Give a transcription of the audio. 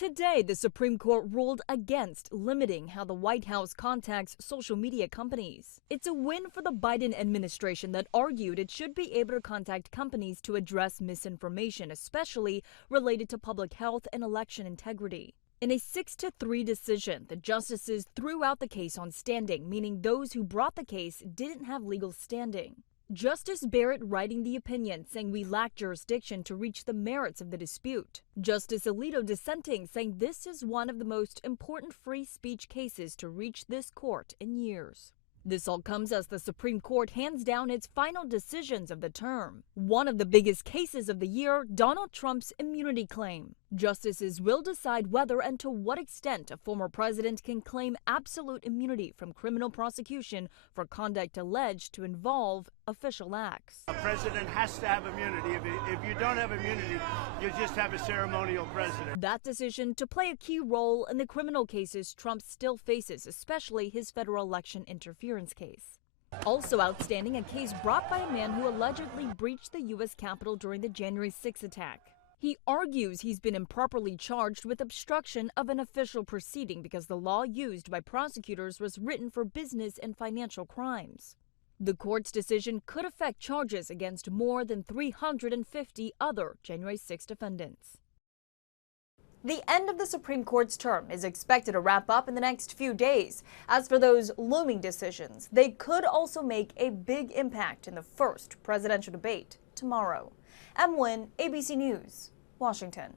Today, the Supreme Court ruled against limiting how the White House contacts social media companies. It's a win for the Biden administration that argued it should be able to contact companies to address misinformation, especially related to public health and election integrity. In a 6-3 decision, the justices threw out the case on standing, meaning those who brought the case didn't have legal standing. Justice Barrett writing the opinion, saying we lack jurisdiction to reach the merits of the dispute. Justice Alito dissenting, saying this is one of the most important free speech cases to reach this court in years. This all comes as the Supreme Court hands down its final decisions of the term. One of the biggest cases of the year, Donald Trump's immunity claim. Justices will decide whether and to what extent a former president can claim absolute immunity from criminal prosecution for conduct alleged to involve official acts. A president has to have immunity. If you don't have immunity, you just have a ceremonial president. That decision to play a key role in the criminal cases Trump still faces, especially his federal election interference case. Also outstanding, a case brought by a man who allegedly breached the U.S. Capitol during the January 6 attack. He argues he's been improperly charged with obstruction of an official proceeding because the law used by prosecutors was written for business and financial crimes. The court's decision could affect charges against more than 350 other January 6 defendants. The end of the Supreme Court's term is expected to wrap up in the next few days. As for those looming decisions, they could also make a big impact in the first presidential debate tomorrow. Em Nguyen, ABC News, Washington.